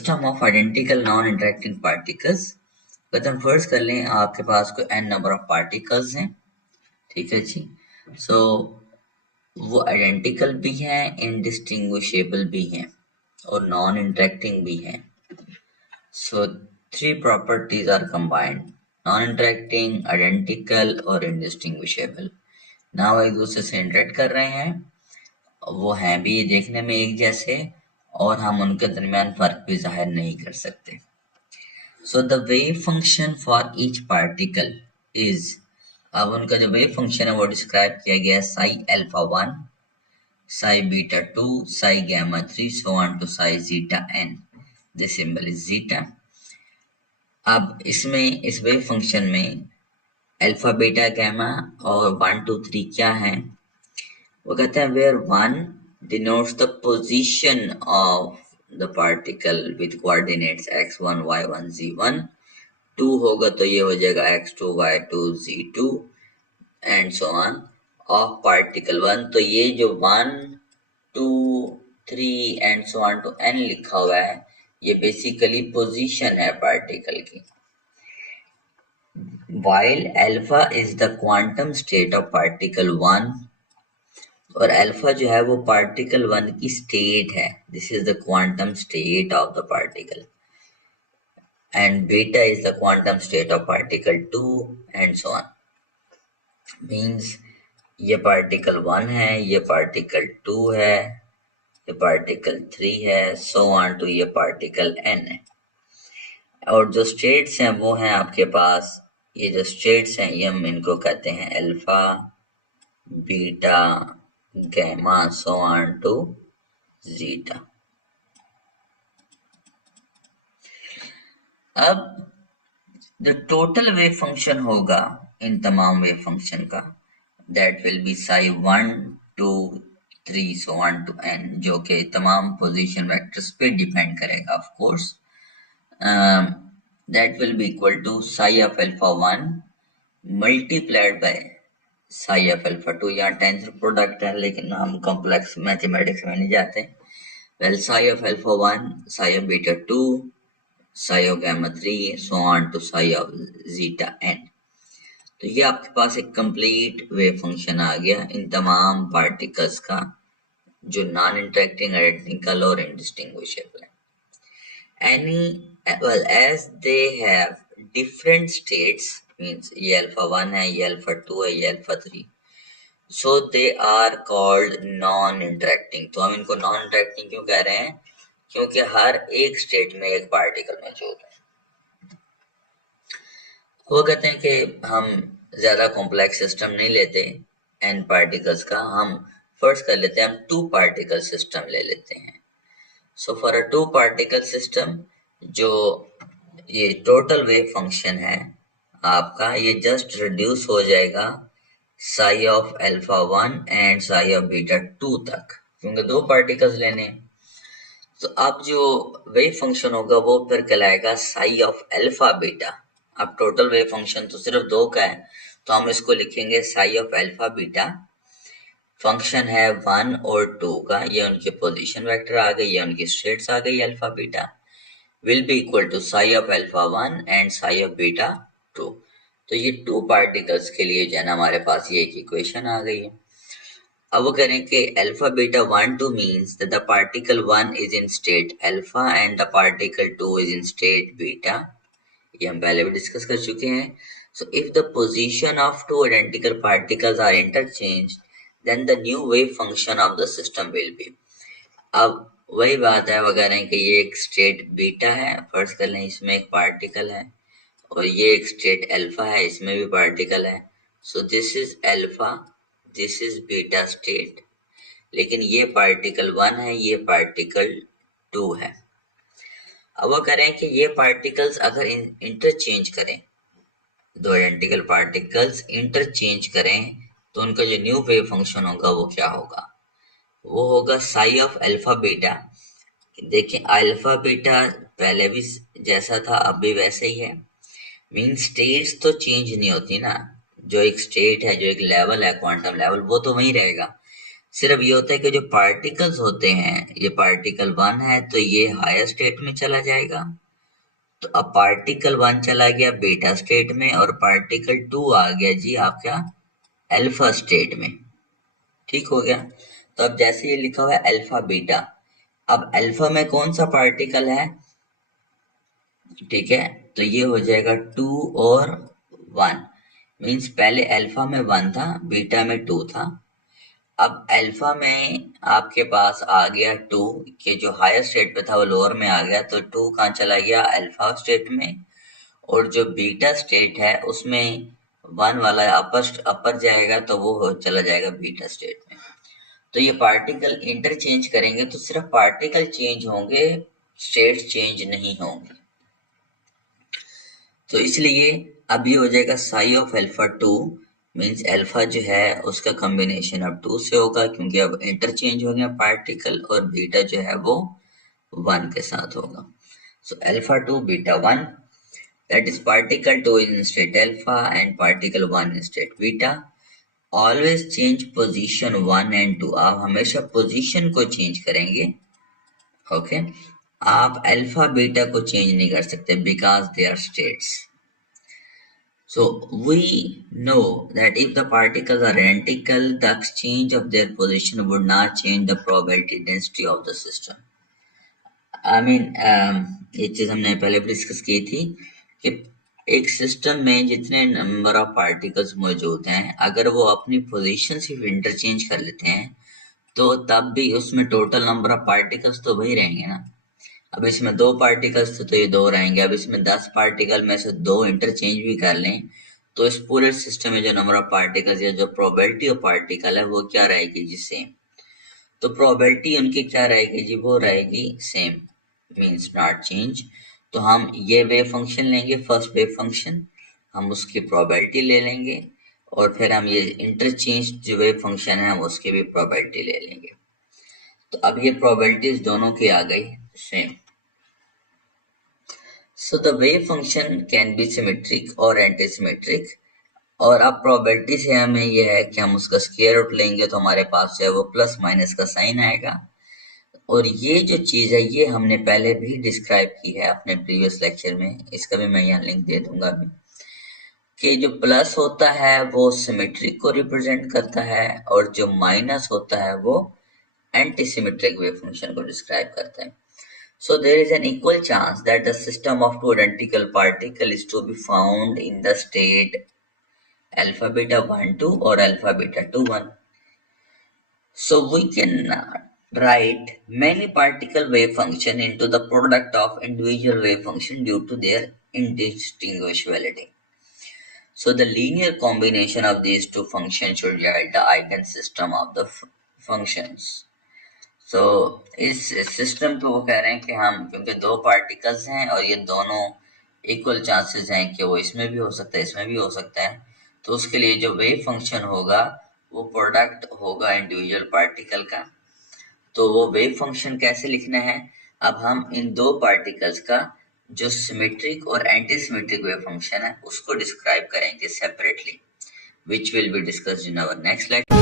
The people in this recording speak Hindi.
System of identical non interacting particles. अगर हम फर्स्ट कर लें, आपके पास कोई n नंबर ऑफ पार्टिकल्स हैं, ठीक है जी। सो वो आइडेंटिकल भी हैं, इनडिस्टिंग्विशेबल भी हैं और नॉन इंटरेक्टिंग भी हैं। So three properties are combined, non interacting, identical और इनडिस्टिंग्विशेबल। ना वो एक दूसरे से इंटरेक्ट कर रहे हैं, वो हैं भी देखने में एक जैसे, और हम उनके दरमियान फर्क भी जाहिर नहीं कर सकते। So the wave function for each particle is, अब उनका जो वेव फंक्शन है वो डिस्क्राइब किया गया है psi alpha 1, psi beta 2, psi gamma 3, so on to psi zeta n। This symbol is zeta. अब इसमें इस वेव फंक्शन में अल्फा बीटा गामा और 1 2 3 क्या है? वो कहते हैं where 1 denotes the position of the particle with coordinates x1 y1 z1, 2 होगा तो ये हो जाएगा x2 y2 z2 and so on of particle 1। तो ये जो 1 2 3 and so on to n लिखा हुआ है, ये बेसिकली पोजीशन है पार्टिकल की। while alpha is the quantum state of particle 1, और अल्फा जो है वो पार्टिकल 1 की स्टेट है, this is the quantum state of the particle, and beta is the quantum state of particle 2 and so on. Means ये पार्टिकल 1 है, ये पार्टिकल 2 है, ये पार्टिकल 3 है, सो ऑन टू ये पार्टिकल n है। और जो स्टेट्स हैं वो हैं आपके पास, ये जो स्टेट्स हैं ये हम इनको कहते हैं alpha, beta, gamma, so on to zeta। अब जो टोटल वेव फंक्शन होगा इन तमाम वेव फंक्शन का, that will B Sai 1 2 3 so on to n, जो कि तमाम पोजीशन वेक्टर्स पे डिपेंड करेगा of course. That will be equal to psi of alpha 1 multiplied by psi of alpha 2। यहाँ टेंसर प्रोडक्ट है लेकिन हम कॉम्प्लेक्स मैथमेटिक्स में नहीं जाते। Well psi of alpha 1, psi of beta 2, psi of gamma 3, so on to psi of zeta n। तो ये आपके पास एक कंप्लीट वेव फंक्शन आ गया इन तमाम पार्टिकल्स का, जो नॉन इंटरेक्टिंग, आइडेंटिकल और इनडिस्टिंग्विशेबल है। Any well as they have different states, means ये अल्फा 1 है, ये अल्फा 2 है, ये alpha 3, so they are called non interacting. तो हम इनको नॉन इंटरेक्टिंग क्यों कह रहे हैं? क्योंकि हर एक स्टेट में एक पार्टिकल मौजूद है। वो कहते हैं कि हम ज्यादा कॉम्प्लेक्स सिस्टम नहीं लेते n पार्टिकल्स का, हम फर्स्ट कर लेते हैं, हम 2 पार्टिकल सिस्टम ले लेते हैं। So for a 2 particle system, जो ये टोटल वेव फंक्शन है आपका, ये जस्ट रिड्यूस हो जाएगा Sai of alpha 1 and psi of beta 2 तक, क्योंकि 2 पार्टिकल्स लेने। तो अब जो वेव फंक्शन होगा वो फिर कहलाएगा साई ऑफ अल्फा बीटा। अब टोटल वेव फंक्शन तो सिर्फ 2 का है, तो हम इसको लिखेंगे Sai of alpha beta. Function है 1 और 2 का, ये उनके पोजीशन वेक्टर आ गए, ये उनकी स्टेट्स आ गई alpha beta, will be equal to psi of alpha 1 and psi of beta 2। तो ये 2 पार्टिकल्स के लिए जो है ना हमारे पास ये एक इक्वेशन आ गई है। अब वो करें कि alpha beta 1 2 means that the particle 1 is in state alpha and the particle 2 is in state beta. ये हम पहले भी डिस्कस कर चुके हैं। So if the position of 2 identical particles are interchanged, then the new wave function of the system will be. अब वही बात है, वो कह रहे हैं कि ये एक स्टेट बीटा है, फर्स्ट कर लें इसमें एक पार्टिकल है, और ये एक स्टेट अल्फा है, इसमें भी पार्टिकल है। So this is alpha, this is beta state, लेकिन ये पार्टिकल 1 है, ये पार्टिकल 2 है। अब वो कह रहे हैं कि ये पार्टिकल्स अगर इंटरचेंज करें, 2 आइडेंटिकल पार्टिकल्स इंटरचेंज करें, तो उनका जो न्यू वेव फंक्शन होगा वो क्या होगा? वो होगा साई ऑफ अल्फा बीटा। देखिए अल्फा बीटा पहले भी जैसा था अब भी वैसे ही है, मीन स्टेट्स तो चेंज नहीं होती ना, जो एक स्टेट है, जो एक लेवल है क्वांटम लेवल, वो तो वही रहेगा। सिर्फ ये होता है कि जो पार्टिकल्स होते हैं, ये पार्टिकल 1 है तो ये हायर स्टेट में चला जाएगा, तो अब पार्टिकल 1 चला गया बीटा स्टेट में और पार्टिकल 2 आ गया जी आपका अल्फा स्टेट में। ठीक हो गया। तो अब जैसे ये लिखा हुआ है अल्फा बीटा, अब अल्फा में कौन सा पार्टिकल है, ठीक है, तो ये हो जाएगा 2 और 1, मीन्स पहले अल्फा में 1 था, बीटा में 2 था। अब अल्फा में आपके पास आ गया 2 के जो हायर स्टेट पे था वो लोअर में आ गया, तो 2 कहाँ चला गया अल्फा स्टेट में, और जो बीटा स्टेट है उसमें 1 वाला अपर जाएगा तो वो चला जाएगा बीटा स्टेट में। तो ये पार्टिकल इंटरचेंज करेंगे तो सिर्फ पार्टिकल चेंज होंगे, स्टेट चेंज नहीं होंगे। तो इसलिए अब ये हो जाएगा Sai of alpha 2, means alpha जो है उसका कॉम्बिनेशन अब 2 से होगा क्योंकि अब इंटरचेंज हो गया पार्टिकल, और बीटा जो है वो 1 के साथ होगा। So alpha 2 beta 1, that is particle 2 is in state alpha and particle 1 in state beta. Always change position 1 and 2. आप हमेशा पोजीशन को चेंज करेंगे, ओके आप अल्फा बीटा को चेंज नहीं कर सकते because they are states. So we know that if the particles are identical, the exchange of their position would not change the probability density of the system. I mean, ये चीज हमने पहले भी डिस्कस की थी कि एक सिस्टम में जितने नंबर ऑफ पार्टिकल्स मौजूद हैं, अगर वो अपनी पोजीशन सिर्फ इंटरचेंज कर लेते हैं तो तब भी उसमें टोटल नंबर ऑफ पार्टिकल्स तो वही रहेंगे ना। अब इसमें 2 पार्टिकल्स थे तो ये 2 रहेंगे, अब इसमें 10 पार्टिकल में से 2 इंटरचेंज भी कर लें तो इस पूरे सिस्टम में जो नंबर ऑफ पार्टिकल्स या जो प्रोबेबिलिटी ऑफ पार्टिकल है वो क्या रहेगी जी, सेम। तो प्रोबेबिलिटी उनकी क्या रहेगी जी, वो रहेगी सेम, मीन्स नॉट चेंज। तो हम ये वेव फंक्शन लेंगे, फर्स्ट वेव फंक्शन, हम उसकी प्रोबेबिलिटी ले लेंगे और फिर हम ये इंटरचेंज जो वेव फंक्शन है हम उसकी भी प्रोबेबिलिटी ले लेंगे। तो अब ये प्रोबेबिलिटीज दोनों की आ गई same. So the wave function can be symmetric or antisymmetric, और अब प्रोबेबिलिटी से हमें यह है कि हम उसका स्क्वायर रूट लेंगे तो हमारे पास जो है वो प्लस माइनस का साइन आएगा। और ये जो चीज है ये हमने पहले भी डिस्क्राइब की है अपने प्रीवियस लेक्चर में, इसका भी मैं यहाँ लिंक दे दूंगा अभी, कि जो प्लस होता है वो सिमेट्रिक को रिप्रेजेंट करता है और जो माइनस होता है वो एंटीसिमेट्रिक वेव फंक्शन को डिस्क्राइब करता है। So there is an equal chance that the system of two identical particles is to be found in the state alpha beta 1 2 or alpha beta 2 1. So we can write many particle wave function into the product of individual wave function due to their indistinguishability. So the linear combination of these two functions should yield the eigensystem of the functions. तो इस सिस्टम पे वो कह रहे हैं कि हम क्योंकि 2 पार्टिकल्स हैं और ये दोनों इक्वल चांसेस हैं कि वो इसमें भी हो सकता है इसमें भी हो सकता है, तो उसके लिए जो वेव फंक्शन होगा वो प्रोडक्ट होगा इंडिविजुअल पार्टिकल का। तो वो वेव फंक्शन कैसे लिखना है, अब हम इन 2 पार्टिकल्स का जो सिमेट्रिक और एंटीसिमेट्रिक वेव फंक्शन है उसको डिस्क्राइब करेंगे separately, which will be discussed in our next lecture.